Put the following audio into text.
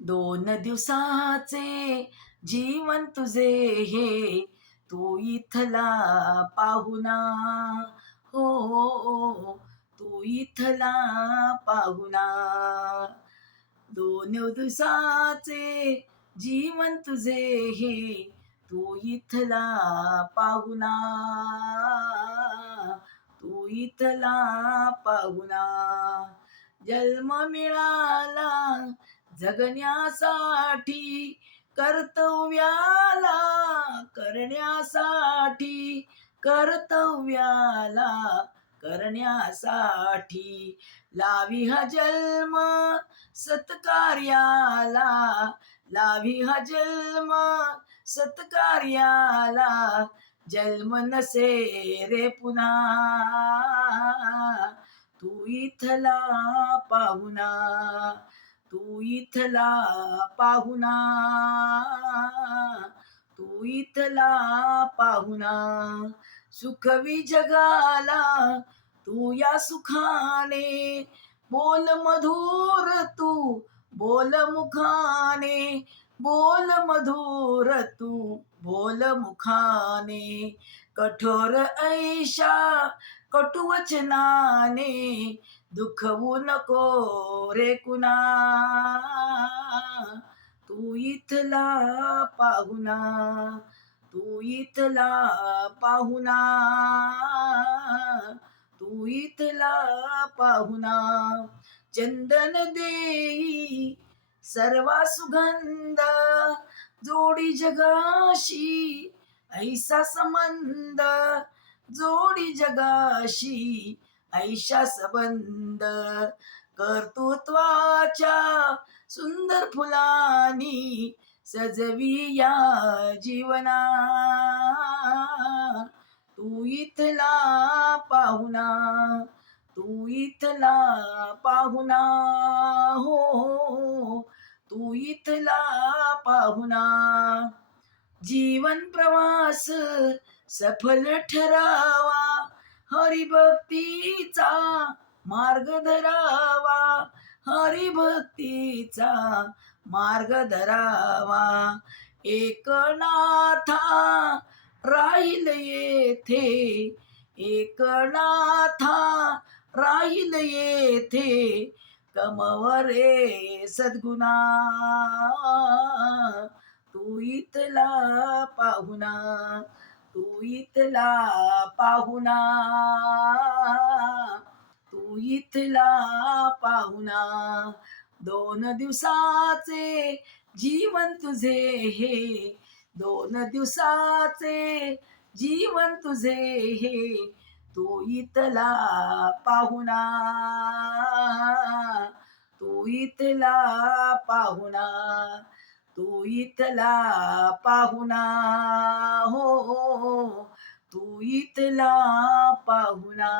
दोन दिवसाचे जीवन तुझे हे तू इथला पाहुणा. हो हो, हो हो तू इथला पाहुणा. दोन दिवसाचे जीवन तुझे हे तू इथला पाहुणा. तू इथला पाहुणा. जन्म मिळाला जगण्यासाठी कर्तव्याला करण्यासाठी कर्तव्याला करण्यासाठी लावी हा जन्म सत्कार्याला लावी हा जन्म सत्कार्याला जन्म नसे रे पुन्हा. तू इथला पाहुणा तू इथला पाहुणा. तू इथला पाहुणा. सुखवी जगाला तू या सुखाने. बोल मधुर तू बोल मुखाने. बोल मधुर तू बोल मुखाने. कठोर ऐशा कटुवचनाने दुखवू नको रे कुणा. तू इथला पाहुणा तू इथला पाहुणा. तू इथला पाहुणा चंदन देई सर्वा सुगंध जोडी जगाशी ऐसा संबंध. जोडी जगाशी ऐशा सबंध कर्तृत्वाच्या सुंदर फुलानी सजवी या जीवना. तू इथला पाहुणा तू इथला पाहुणा हो. तू इथला पाहुणा जीवन प्रवास सफल ठरावा हरिभक्तीचा मार्ग धरावा हरिभक्तीचा मार्ग धरावा. एकनाथा राहील येथे एकनाथा राहील येथे कमवरे सद्गुणा. तू इथला पाहुणा तू इथला पाहुणा. तू इथला पाहुणा. दोन दिवसाचे जीवन तुझे हे. दोन दिवसाचे जीवन तुझे हे. तू इथला पाहुणा. तू इथला पाहुणा. तू इथला पाहुणा. इथला पाहुणा.